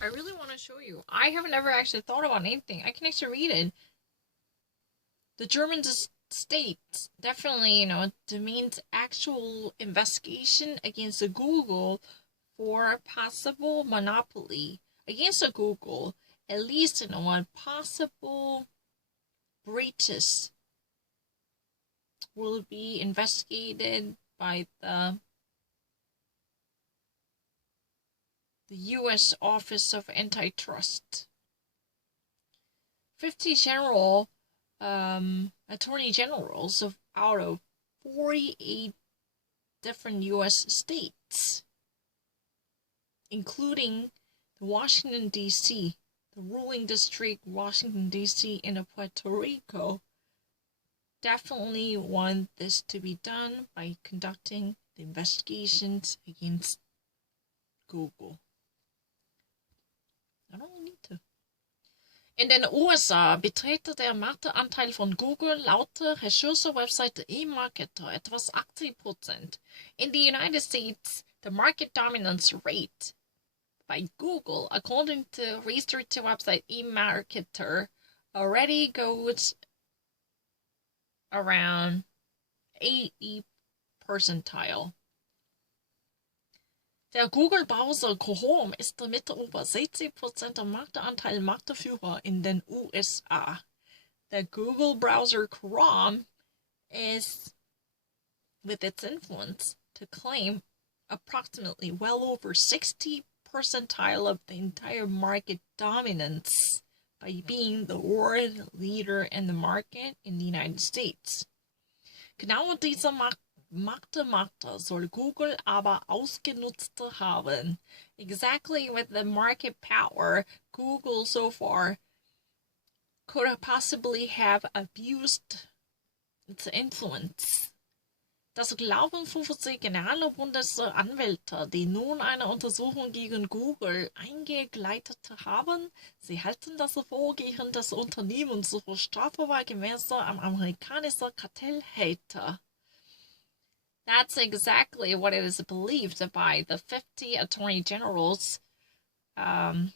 I really want to show you. I haven't ever actually thought about anything. I can actually read it. The German state definitely, demands actual investigation against Google for possible monopoly against Google. At least, possible breaches will be investigated by the U.S. Office of Antitrust. 50 general attorney generals out of 48 different U.S. states, including the Washington, D.C., the ruling district, Washington, D.C., and Puerto Rico, definitely want this to be done by conducting the investigations against Google. I don't need to. In den USA beträgt der Marktanteil von Google laut der Recherche-Website eMarketer etwas 80%. In the United States, the market dominance rate by Google, according to research website eMarketer, already goes around 80 percentile. Der Google-Browser Chrome ist mit über 60% Marktanteil Marktführer in den USA. The Google browser Chrome is, with its influence, to claim approximately well over 60 percentile of the entire market dominance by being the world leader in the market in the United States. Genau dieser Marktmacher soll Google aber ausgenutzt haben. Exactly with the market power Google so far could possibly have abused its influence. Das glauben 50 Generalbundesanwälte, die nun eine Untersuchung gegen Google eingeleitet haben. Sie halten das Vorgehen des Unternehmens für strafbar gemäß am amerikanischen Kartellrecht. That's exactly what it is believed by the 50 attorney generals from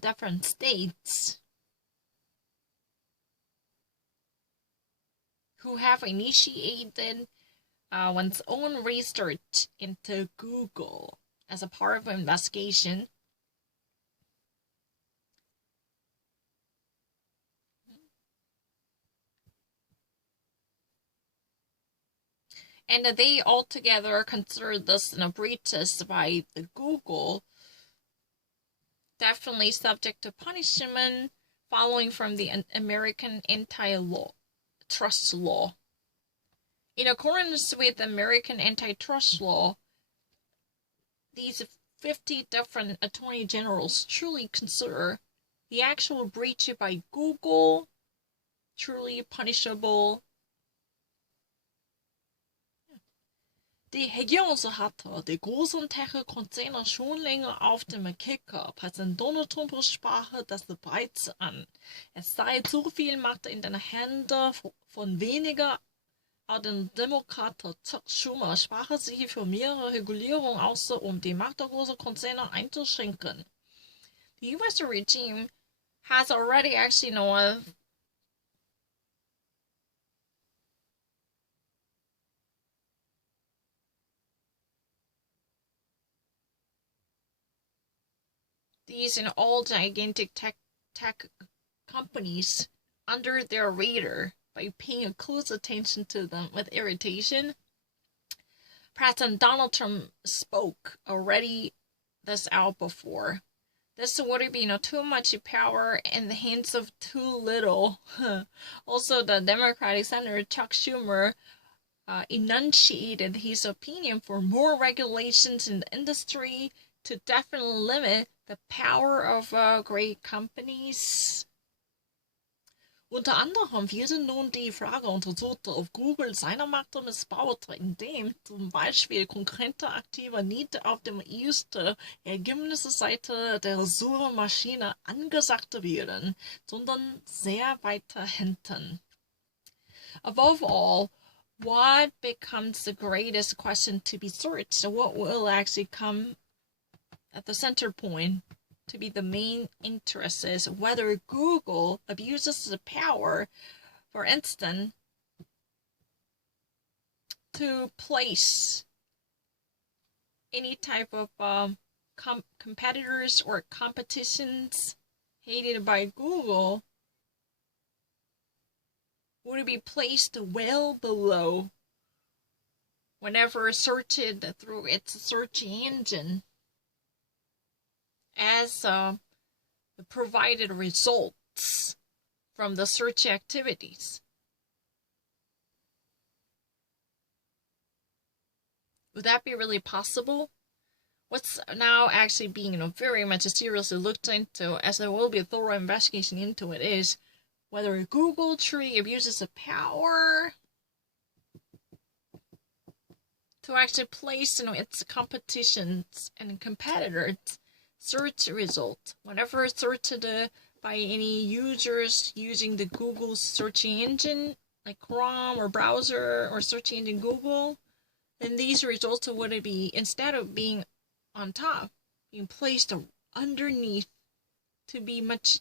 different states who have initiated one's own research into Google as a part of an investigation. And they altogether consider this breaches by the Google definitely subject to punishment following from the American antitrust law. In accordance with American antitrust law, these 50 different attorney generals truly consider the actual breach by Google truly punishable. Die Regierungsratte der großen Tech-Konzerne schon länger auf dem Kicker passen Donald Trumps Sprache das bereits an. Es sei zu viel Macht in den Händen von weniger. Auch der Demokrat Chuck Schumer sprach sich für mehrere Regulierungen aus, die Macht der großen Konzerne einzuschränken. The US regime has already actually these all gigantic tech companies under their radar by paying close attention to them with irritation. President Donald Trump spoke already this out before. This would be too much power in the hands of too little. Also, the Democratic Senator Chuck Schumer enunciated his opinion for more regulations in the industry to definitely limit the power of great companies. Unter anderem wird nun die Frage untersucht, ob Google seine Macht missbraucht, indem zum Beispiel konkurrente Aktive nicht auf dem ersten Ergebnisseite der Suchmaschine angesagt werden, sondern sehr weiter hinten. Above all, what becomes the greatest question to be searched? What will actually come at the center point to be the main interest is whether Google abuses the power, for instance, to place any type of competitors or competitions hated by Google would be placed well below whenever searched through its search engine as the provided results from the search activities. Would that be really possible? What's now actually being very much seriously looked into, as there will be a thorough investigation into it, is whether Google truly abuses the power to actually place its competitions and competitors search results whenever searched by any users using the Google search engine like Chrome or browser or search engine Google, then these results would be, instead of being on top, being placed underneath to be much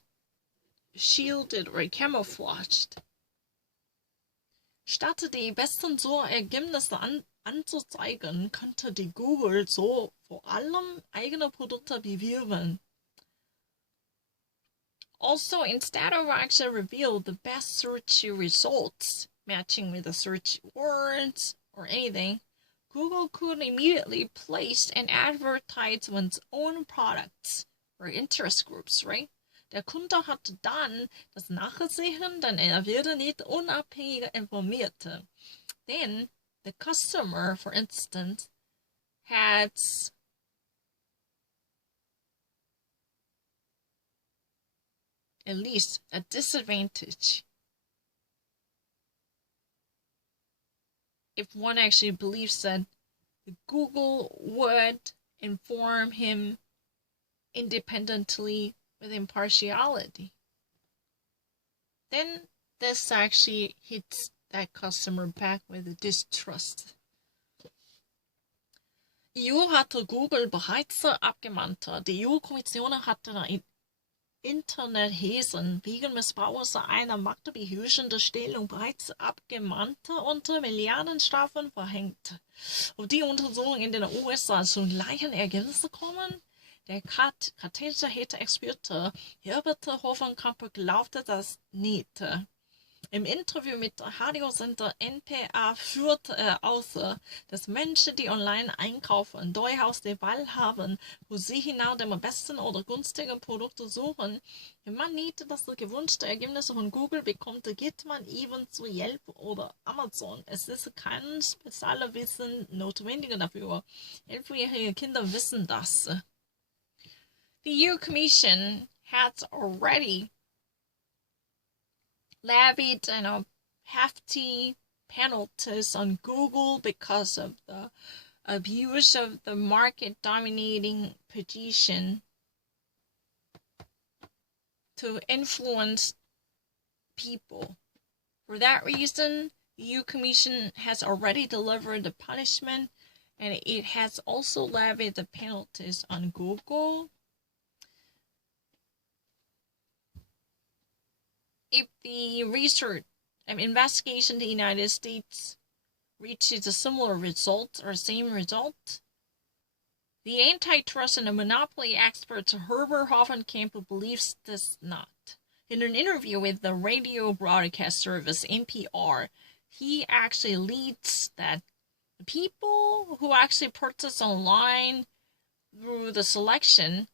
shielded or camouflaged. Statt die besten Suchergebnisse anzuzeigen, könnte die Google so vor allem eigene Produkte bewerben. Also, instead of actually reveal the best search results matching with the search words or anything, Google could immediately place and advertise one's own products or interest groups, right? Der Kunde hat dann das Nachsehen, denn wird nicht unabhängig informiert. Then, the customer, for instance, has at least a disadvantage if one actually believes that Google would inform him independently with impartiality. Then this actually hits that customer back with distrust. EU hatte Google bereits abgemahnt. Die EU-Kommission hatte Internethäsen wegen Missbrauchs einer machtbeherrschenden Stellung bereits abgemahnt und Milliardenstrafen verhängt. Ob die Untersuchung in den USA zu gleichen Ergebnissen kommen? Der Kartellexperte Herbert Hoffenkamp glaubte das nicht. Im Interview mit Radiosender NPR führte er aus, dass Menschen, die online einkaufen, durchaus die Wahl haben, wo sie nach dem besten oder günstigen Produkt suchen. Wenn man nicht das gewünschte Ergebnis von Google bekommt, geht man eben zu Yelp oder Amazon. Es ist kein spezielles Wissen notwendig dafür. 11-jährige Kinder wissen das. The EU Commission has already levied hefty penalties on Google because of the abuse of the market dominating position to influence people. For that reason, the EU Commission has already delivered the punishment, and it has also levied the penalties on Google. If the research and investigation in the United States reaches a similar result or same result, the antitrust and monopoly expert Herbert Hoffenkamp believes this not. In an interview with the radio broadcast service NPR, he actually leads that the people who actually purchase online through the selection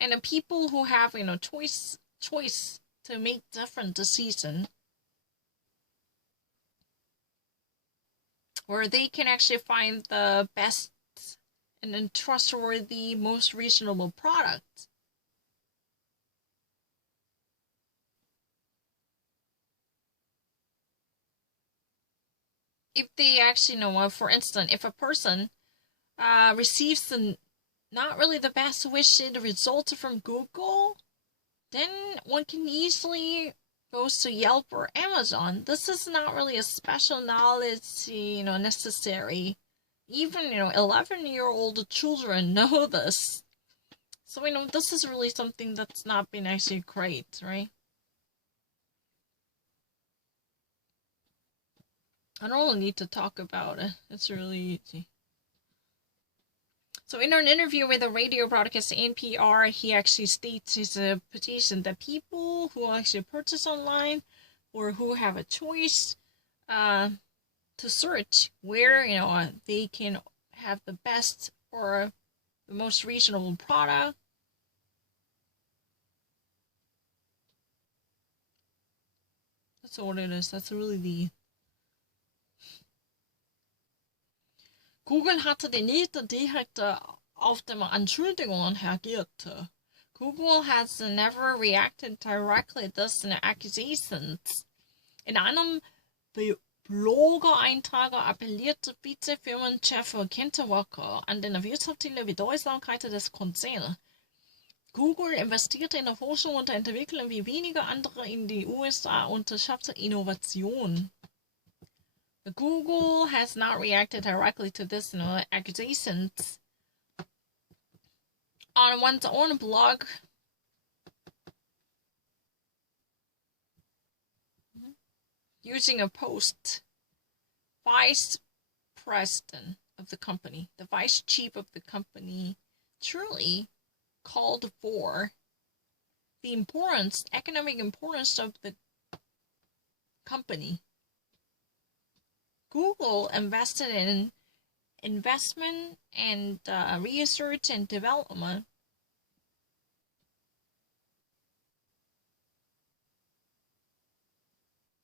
and the people who have choice to make different decisions, where they can actually find the best and trustworthy, most reasonable product. If they actually know, for instance, if a person receives not really the best wished result from Google, then one can easily goes to Yelp or Amazon, this is not really a special knowledge, necessary. Even, 11-year-old children know this. So, this is really something that's not been actually great, right? I don't really need to talk about it. It's really easy. So in an interview with the radio broadcast NPR, he actually states his position that people who actually purchase online or who have a choice to search where, they can have the best or the most reasonable product. That's all it is. That's really the... Google hatte nicht direkt auf die Anschuldigungen reagiert. Google has never reacted directly to the accusations. In einem Blogger-Eintrag appellierte Vize-Firmenchef Kent Walker an den wirtschaftlichen Bedeutsamkeit des Konzerns. Google investierte in der Forschung und Entwicklung wie wenige andere in die USA und schaffte Innovation. Google has not reacted directly to this accusations. On one's own blog, using a post, vice president of the company, the vice chief of the company, truly called for the economic importance of the company. Google invested in investment and research and development.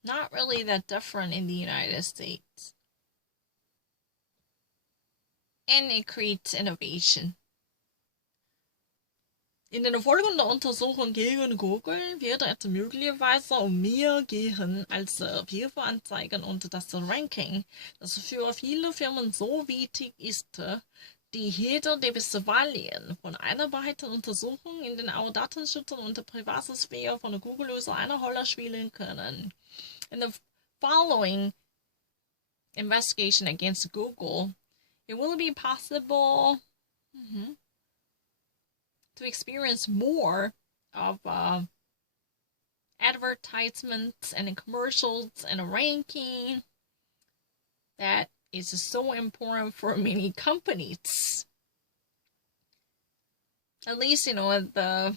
Not really that different in the United States. And it creates innovation. In der folgenden Untersuchung gegen Google wird es möglicherweise mehr gehen als Werbeanzeigen und das Ranking, das für viele Firmen so wichtig ist, die jeder der Visualien von einer weiteren Untersuchung in den Datenschutz und der Privatsphäre von Google-User eine Rolle spielen können. In the following investigation against Google, it will be possible to experience more of advertisements and commercials and a ranking that is so important for many companies. At least, the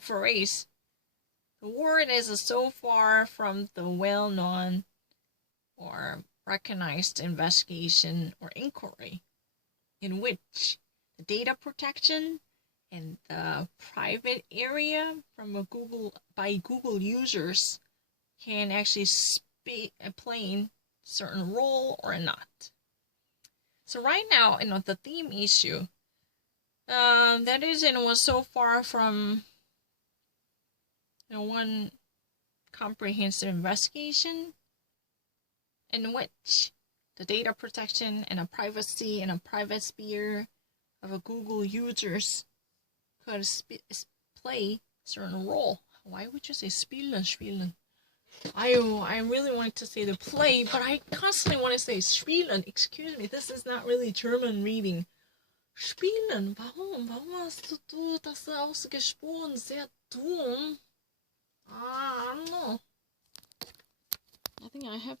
phrase, the word is so far from the well-known or recognized investigation or inquiry in which the data protection and the private area from by Google users can actually play certain role or not. So right now, the theme issue that is was so far from one comprehensive investigation in which the data protection and a privacy and a private sphere of a Google users could play certain role. Why would you say spielen? I really wanted to say the play, but I constantly want to say spielen. Excuse me, this is not really German reading. Spielen, warum? Warum hast du das ausgesprochen? Sehr dumm. I don't know. I think I have